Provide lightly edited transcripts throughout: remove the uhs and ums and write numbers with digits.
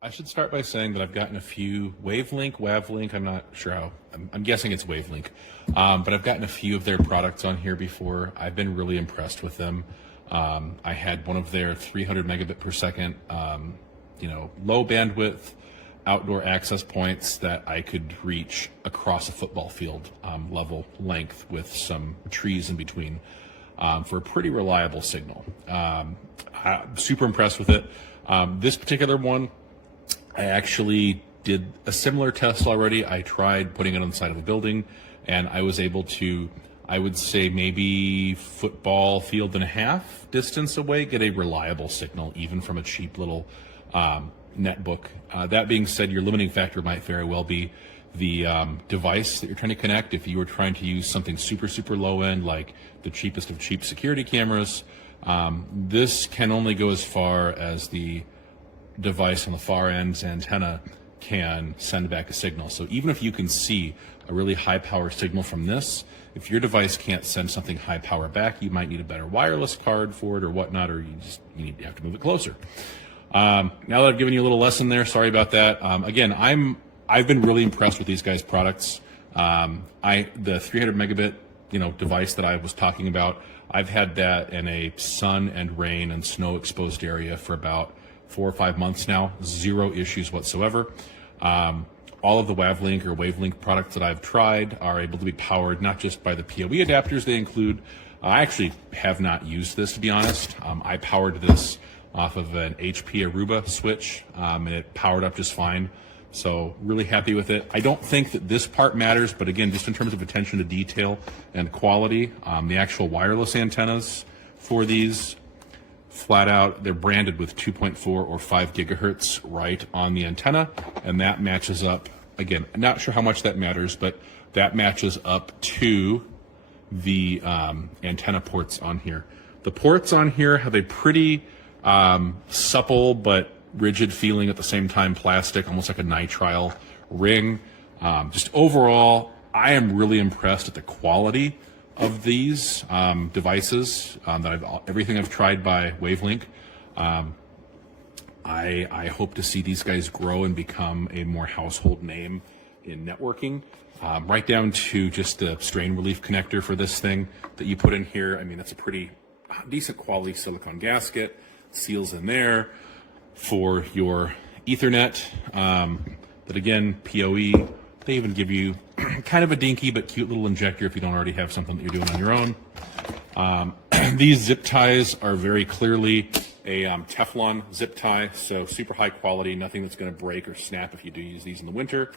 I should start by saying that I've gotten a few WAVLINK, I'm not sure how, I'm guessing it's WAVLINK, but I've gotten a few of their products on here before. I've been really impressed with them. I had one of their 300 megabit per second, low bandwidth outdoor access points that I could reach across a football field level length with some trees in between for a pretty reliable signal. I'm super impressed with it. This particular one, I actually did a similar test already. I tried putting it on the side of a building, and I was able to, I would say maybe football field and a half distance away, get a reliable signal, even from a cheap little netbook. That being said, your limiting factor might very well be the device that you're trying to connect. If you were trying to use something super low end, like the cheapest of cheap security cameras, this can only go as far as the device on the far end's antenna can send back a signal. So even if you can see a really high power signal from this, if your device can't send something high power back, you might need a better wireless card for it or whatnot, or you have to move it closer. Now that I've given you a little lesson there, sorry about that. Again, I've been really impressed with these guys' products. The 300 megabit device that I was talking about, I've had that in a sun and rain and snow exposed area for about 4 or 5 months now, zero issues whatsoever. All of the WAVLINK or WaveLink products that I've tried are able to be powered not just by the PoE adapters they include. I actually have not used this, to be honest. I powered this off of an HP Aruba switch, and it powered up just fine. So really happy with it. I don't think that this part matters, but again, just in terms of attention to detail and quality, the actual wireless antennas for these, flat out, they're branded with 2.4 or 5 gigahertz right on the antenna, and that matches up. Again, I'm not sure how much that matters, but that matches up to the antenna ports on here. The ports on here have a pretty supple but rigid feeling at the same time, plastic, almost like a nitrile ring. Just overall, I am really impressed at the quality of these devices. Everything I've tried by WaveLink. I hope to see these guys grow and become a more household name in networking. Right down to just the strain relief connector for this thing that you put in here. I mean, that's a pretty decent quality silicone gasket. Seals in there for your Ethernet. But again, PoE, they even give you kind of a dinky but cute little injector if you don't already have something that you're doing on your own. These zip ties are very clearly a Teflon zip tie, so super high quality, nothing that's going to break or snap if you do use these in the winter.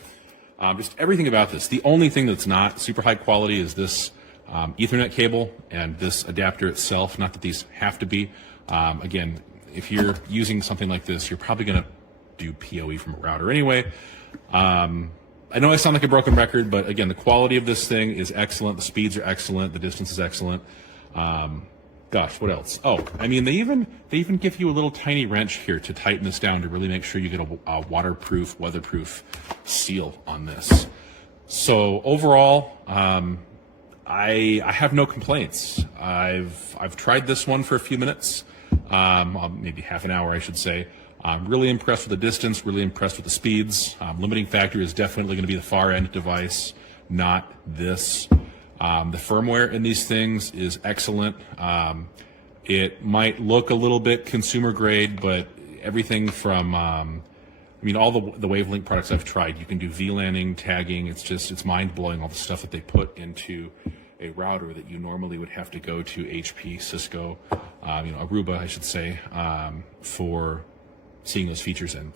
Just everything about this. The only thing that's not super high quality is this Ethernet cable and this adapter itself. Not that these have to be. Again, if you're using something like this, you're probably going to do PoE from a router anyway. I know I sound like a broken record, but again, the quality of this thing is excellent. The speeds are excellent. The distance is excellent. Gosh, what else? Oh, I mean, they even give you a little tiny wrench here to tighten this down to really make sure you get a waterproof, weatherproof seal on this. So overall, I have no complaints. I've tried this one for a few minutes, maybe half an hour, I should say. I'm really impressed with the distance, really impressed with the speeds. Limiting factor is definitely going to be the far end device, not this. The firmware in these things is excellent. It might look a little bit consumer grade, but everything from, all the WaveLink products I've tried, you can do VLANing, tagging. It's mind blowing all the stuff that they put into a router that you normally would have to go to HP, Cisco, Aruba, I should say, for seeing those features in.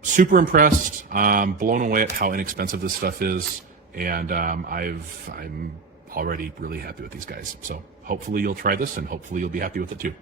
Super impressed, blown away at how inexpensive this stuff is, and I'm already really happy with these guys. So hopefully you'll try this, and hopefully you'll be happy with it too.